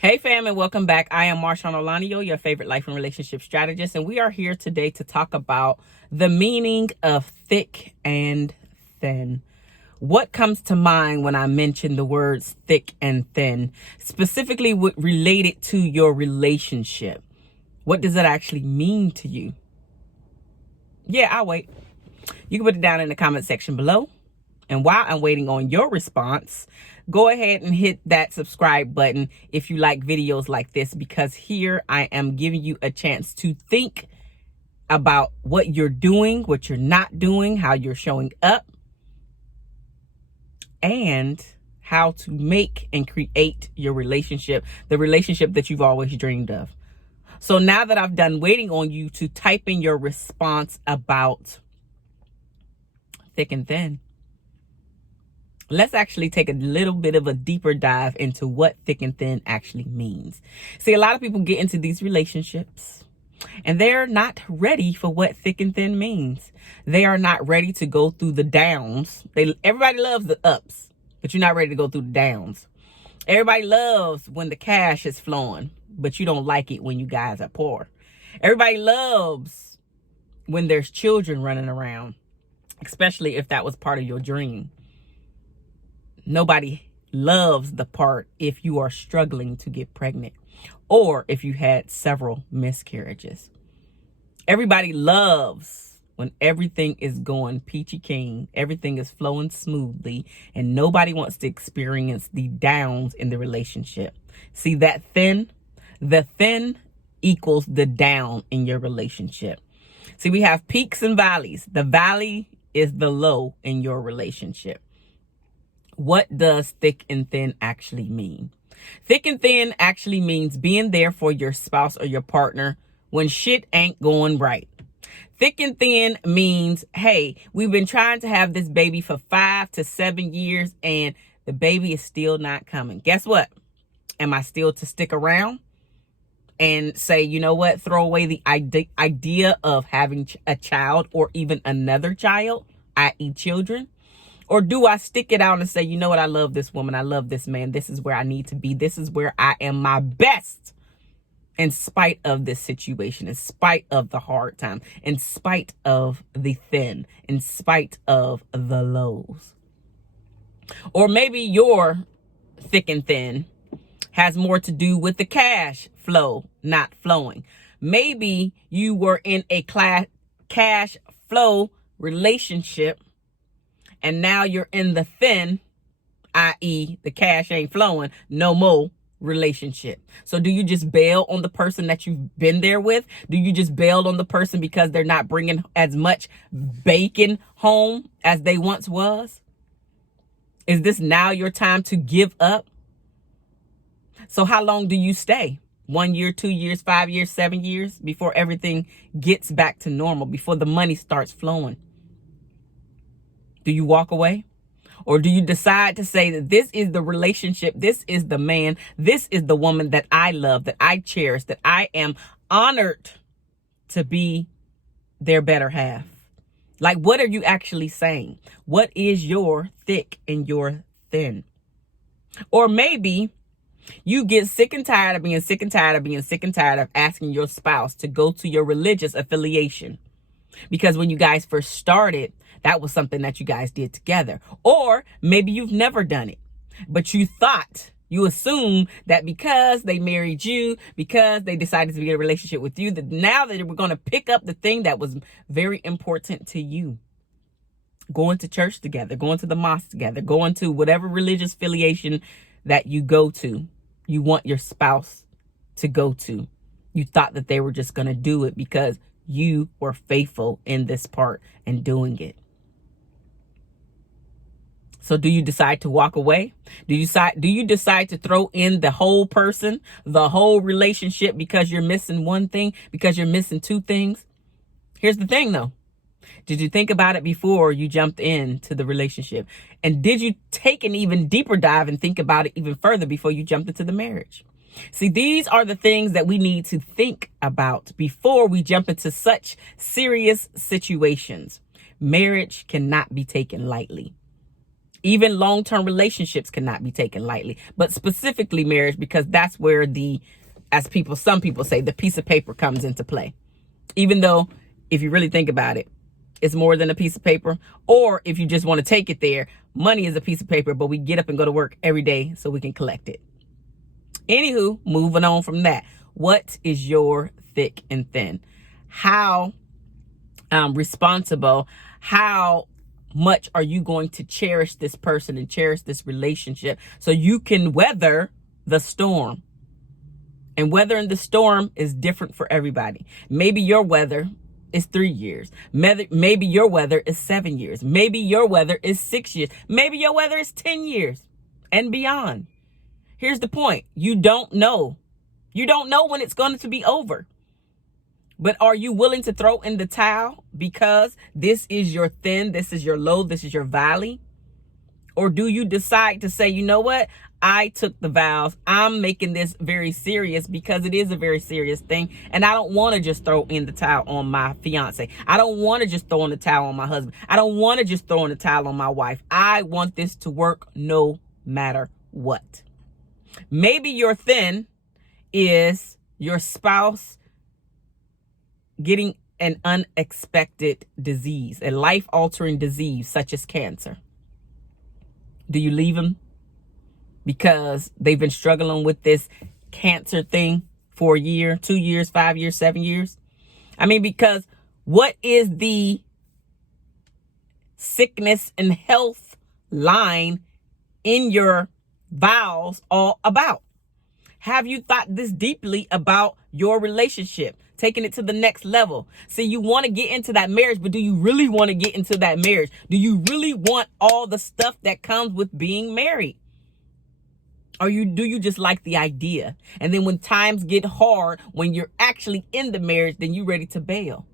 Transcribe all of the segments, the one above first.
Hey fam, and welcome back. I am MarshaunO, your favorite life and relationship strategist, and we are here today to talk about the meaning of thick and thin. What comes to mind when I mention the words thick and thin, specifically related to your relationship? What does that actually mean to you? Yeah, I'll wait. You can put it down in the comment section below. And while I'm waiting on your response, go ahead and hit that subscribe button if you like videos like this, because here I am giving you a chance to think about what you're doing, what you're not doing, how you're showing up, and how to make and create your relationship, the relationship that you've always dreamed of. So now that I've done waiting on you to type in your response about thick and thin, let's actually take a little bit of a deeper dive into what thick and thin actually means. See, a lot of people get into these relationships and they're not ready for what thick and thin means. They are not ready to go through the downs. Everybody loves the ups, but you're not ready to go through the downs. Everybody loves when the cash is flowing, but you don't like it when you guys are poor. Everybody loves when there's children running around, especially if that was part of your dream. Nobody loves the part if you are struggling to get pregnant or if you had several miscarriages. Everybody loves when everything is going peachy keen, everything is flowing smoothly, and nobody wants to experience the downs in the relationship. See, that thin, the thin equals the down in your relationship. See, we have peaks and valleys. The valley is the low in your relationship. What does thick and thin actually mean? Thick and thin actually means being there for your spouse or your partner when shit ain't going right. Thick and thin means, hey, we've been trying to have this baby for 5 to 7 years and the baby is still not coming. Guess what? Am I still to stick around and say, you know what, throw away the idea of having a child or even another child, i.e. children? Or do I stick it out and say, you know what, I love this woman, I love this man, this is where I need to be, this is where I am my best in spite of this situation, in spite of the hard time, in spite of the thin, in spite of the lows? Or maybe your thick and thin has more to do with the cash flow not flowing. Maybe you were in a cash flow relationship and now you're in the thin, i.e. the cash ain't flowing no more relationship. So do you just bail on the person that you've been there with? Do you just bail on the person because they're not bringing as much bacon home as they once was? Is this now your time to give up? So how long do you stay? 1 year, 2 years, 5 years, 7 years before everything gets back to normal, before the money starts flowing? Do you walk away? Or do you decide to say that this is the relationship, this is the man, this is the woman that I love, that I cherish, that I am honored to be their better half? Like, what are you actually saying? What is your thick and your thin? Or maybe you get sick and tired of being sick and tired of being sick and tired of asking your spouse to go to your religious affiliation. Because when you guys first started, that was something that you guys did together. Or maybe you've never done it, but you assume that because they married you, because they decided to be in a relationship with you, that now that we're going to pick up the thing that was very important to you. Going to church together, going to the mosque together, going to whatever religious affiliation that you go to, you want your spouse to go to. You thought that they were just going to do it because you were faithful in this part and doing it. So do you decide to walk away? Do you decide to throw in the whole person, the whole relationship, because you're missing one thing, because you're missing two things? Here's the thing though. Did you think about it before you jumped into the relationship? And did you take an even deeper dive and think about it even further before you jumped into the marriage? See, these are the things that we need to think about before we jump into such serious situations. Marriage cannot be taken lightly. Even long-term relationships cannot be taken lightly, but specifically marriage, because that's where some people say, the piece of paper comes into play. Even though, if you really think about it, it's more than a piece of paper. Or if you just want to take it there, money is a piece of paper, but we get up and go to work every day so we can collect it. Anywho, moving on from that. What is your thick and thin? How responsible, how much are you going to cherish this person and cherish this relationship so you can weather the storm? And weathering the storm is different for everybody. Maybe your weather is 3 years. Maybe your weather is 7 years. Maybe your weather is 6 years. Maybe your weather is 10 years and beyond. Here's the point. You don't know. You don't know when it's going to be over. But are you willing to throw in the towel because this is your thin, this is your low, this is your valley? Or do you decide to say, you know what? I took the vows. I'm making this very serious because it is a very serious thing. And I don't want to just throw in the towel on my fiance. I don't want to just throw in the towel on my husband. I don't want to just throw in the towel on my wife. I want this to work no matter what. Maybe your thin is your spouse getting an unexpected disease, a life-altering disease such as cancer. Do you leave them because they've been struggling with this cancer thing for a year, 2 years, 5 years, 7 years? I mean, because what is the sickness and health line in your vows all about? Have you thought this deeply about your relationship, taking it to the next level? See, you want to get into that marriage, but do you really want to get into that marriage? Do you really want all the stuff that comes with being married? Or do you just like the idea? And then when times get hard, when you're actually in the marriage, then you're ready to bail.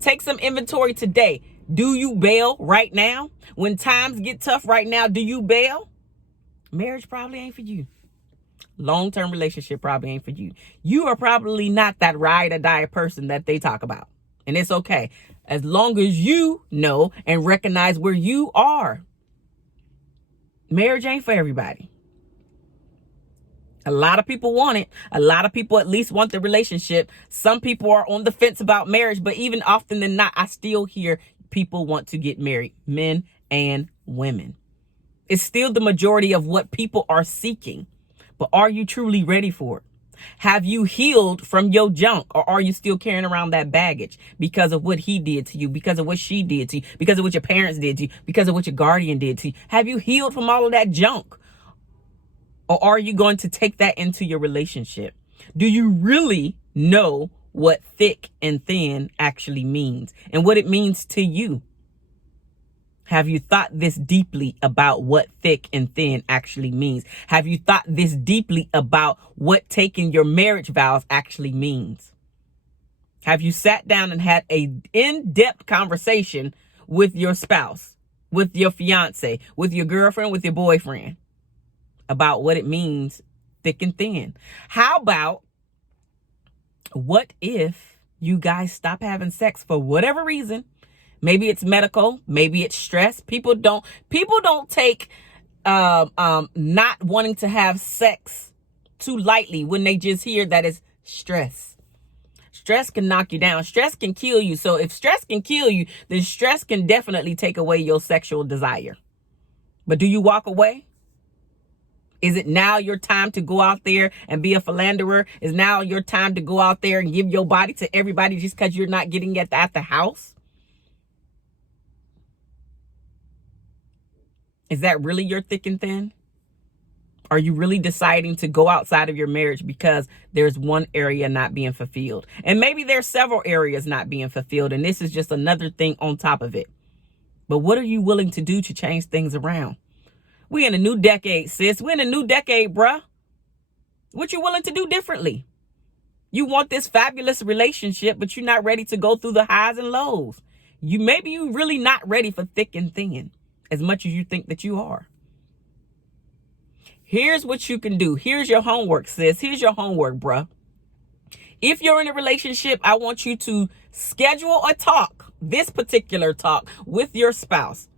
Take some inventory today. Do you bail right now? When times get tough right now, do you bail? Marriage probably ain't for you. Long-term relationship probably ain't for you. You are probably not that ride or die person that they talk about. And it's okay. As long as you know and recognize where you are. Marriage ain't for everybody. A lot of people want it. A lot of people at least want the relationship. Some people are on the fence about marriage, but even often than not, I still hear people want to get married, men and women. It's still the majority of what people are seeking. But are you truly ready for it? Have you healed from your junk, or are you still carrying around that baggage because of what he did to you, because of what she did to you, because of what your parents did to you, because of what your guardian did to you? Have you healed from all of that junk? Or are you going to take that into your relationship? Do you really know what thick and thin actually means and what it means to you? Have you thought this deeply about what thick and thin actually means? Have you thought this deeply about what taking your marriage vows actually means? Have you sat down and had an in-depth conversation with your spouse, with your fiance, with your girlfriend, with your boyfriend about what it means, thick and thin? How about, what if you guys stop having sex for whatever reason? Maybe it's medical. Maybe it's stress. People don't take not wanting to have sex too lightly when they just hear that it's stress. Stress can knock you down. Stress can kill you. So if stress can kill you, then stress can definitely take away your sexual desire. But do you walk away? Is it now your time to go out there and be a philanderer? Is now your time to go out there and give your body to everybody just because you're not getting it at the house? Is that really your thick and thin? Are you really deciding to go outside of your marriage because there's one area not being fulfilled? And maybe there's several areas not being fulfilled, and this is just another thing on top of it. But what are you willing to do to change things around? We in a new decade, sis. We're in a new decade, bruh. What you willing to do differently? You want this fabulous relationship, but you're not ready to go through the highs and lows. Maybe you really not ready for thick and thin as much as you think that you are. Here's what you can do. Here's your homework, sis. Here's your homework, bruh. If you're in a relationship, I want you to schedule a talk, this particular talk with your spouse.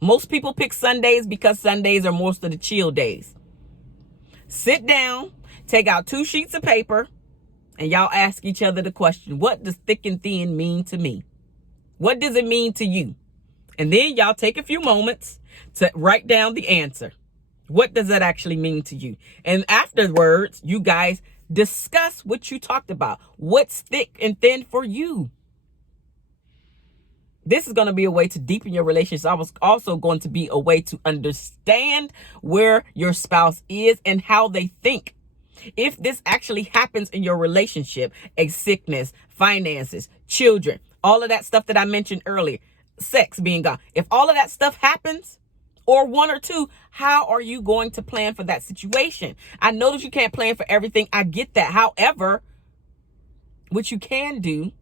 Most people pick Sundays because Sundays are most of the chill days. Sit down, take out 2 sheets of paper, and y'all ask each other the question, what does thick and thin mean to me? What does it mean to you? And then y'all take a few moments to write down the answer. What does that actually mean to you? And afterwards, you guys discuss what you talked about. What's thick and thin for you? This is going to be a way to deepen your relationship. It's also going to be a way to understand where your spouse is and how they think. If this actually happens in your relationship, a sickness, finances, children, all of that stuff that I mentioned earlier, sex being gone. If all of that stuff happens, or 1 or 2, how are you going to plan for that situation? I know that you can't plan for everything. I get that. However, what you can do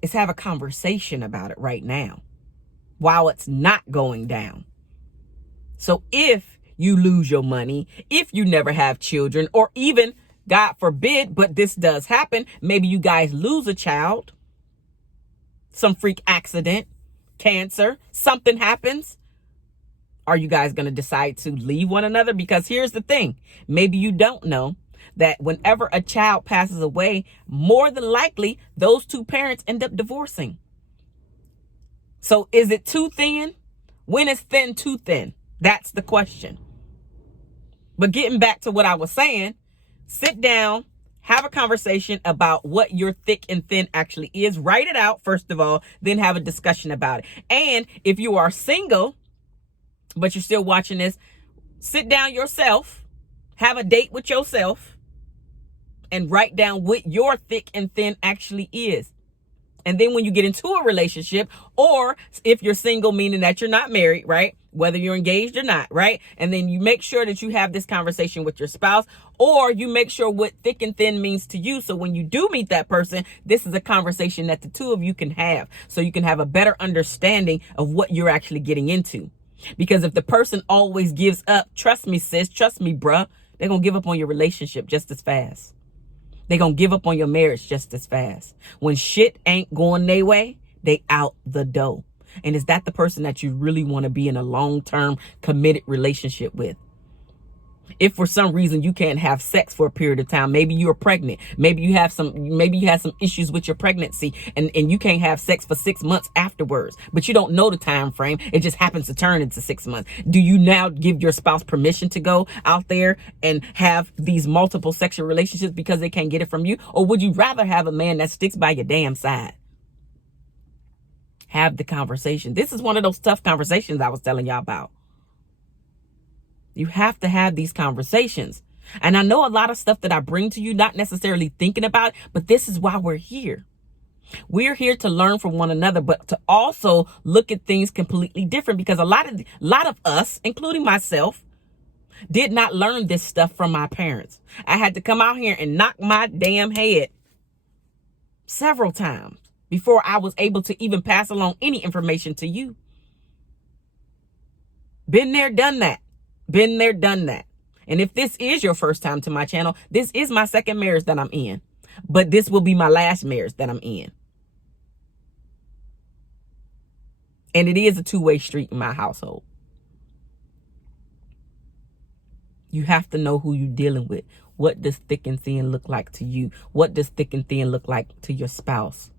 is have a conversation about it right now while it's not going down. So if you lose your money, if you never have children, or even, God forbid, but this does happen, maybe you guys lose a child, some freak accident, cancer, something happens. Are you guys going to decide to leave one another? Because here's the thing. Maybe you don't know that whenever a child passes away, more than likely, those 2 parents end up divorcing. So is it too thin? When is thin too thin? That's the question. But getting back to what I was saying, sit down, have a conversation about what your thick and thin actually is. Write it out, first of all, then have a discussion about it. And if you are single, but you're still watching this, sit down yourself, have a date with yourself, and write down what your thick and thin actually is. And then when you get into a relationship, or if you're single, meaning that you're not married, right? Whether you're engaged or not, right? And then you make sure that you have this conversation with your spouse, or you make sure what thick and thin means to you. So when you do meet that person, this is a conversation that the 2 of you can have, so you can have a better understanding of what you're actually getting into. Because if the person always gives up, trust me, sis, trust me, bruh, they're going to give up on your relationship just as fast. They're going to give up on your marriage just as fast. When shit ain't going their way, they out the door. And is that the person that you really want to be in a long-term committed relationship with? If for some reason you can't have sex for a period of time, maybe you're pregnant, maybe you had some issues with your pregnancy, and you can't have sex for 6 months afterwards, but you don't know the time frame. It just happens to turn into 6 months. Do you now give your spouse permission to go out there and have these multiple sexual relationships because they can't get it from you? Or would you rather have a man that sticks by your damn side? Have the conversation. This is one of those tough conversations I was telling y'all about. You have to have these conversations. And I know a lot of stuff that I bring to you, not necessarily thinking about, but this is why we're here. We're here to learn from one another, but to also look at things completely different, because a lot of us, including myself, did not learn this stuff from my parents. I had to come out here and knock my damn head several times before I was able to even pass along any information to you. Been there, done that. Been there, done that. And if this is your first time to my channel, this is my second marriage that I'm in. But this will be my last marriage that I'm in. And it is a 2-way street in my household. You have to know who you're dealing with. What does thick and thin look like to you? What does thick and thin look like to your spouse?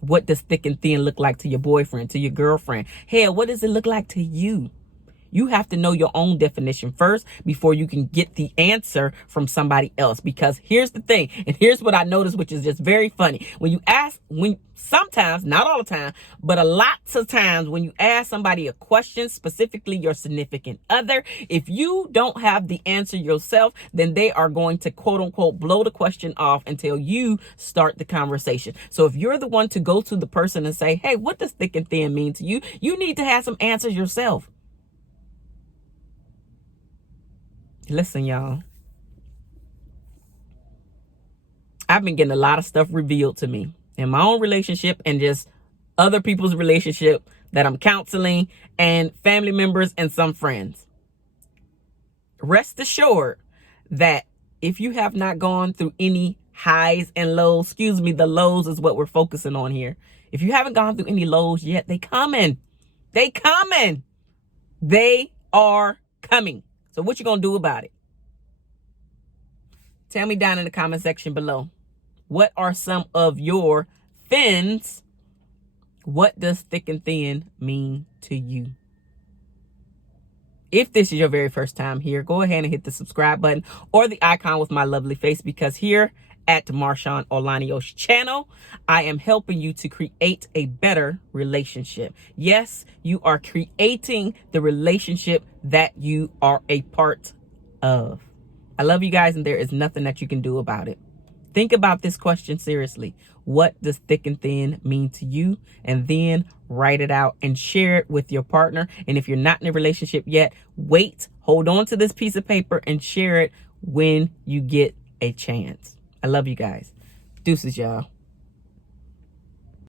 What does thick and thin look like to your boyfriend, to your girlfriend? Hell, what does it look like to you? You have to know your own definition first before you can get the answer from somebody else. Because here's the thing, and here's what I noticed, which is just very funny. Sometimes, not all the time, but a lots of times when you ask somebody a question, specifically your significant other, if you don't have the answer yourself, then they are going to quote unquote blow the question off until you start the conversation. So if you're the one to go to the person and say, hey, what does thick and thin mean to you? You need to have some answers yourself. Listen, y'all, I've been getting a lot of stuff revealed to me in my own relationship and just other people's relationship that I'm counseling, and family members and some friends. Rest assured that if you have not gone through any highs and lows, the lows is what we're focusing on here. If you haven't gone through any lows yet, they coming. They are coming. So what you gonna do about it? Tell me down in the comment section below. What are some of your thins? What does thick and thin mean to you? If this is your very first time here, go ahead and hit the subscribe button or the icon with my lovely face, because here at MarshaunO's channel, I am helping you to create a better relationship. Yes, you are creating the relationship that you are a part of. I love you guys, and there is nothing that you can do about it. Think about this question seriously. What does thick and thin mean to you? And then write it out and share it with your partner. And if you're not in a relationship yet, wait, hold on to this piece of paper and share it when you get a chance. I love you guys. Deuces, y'all.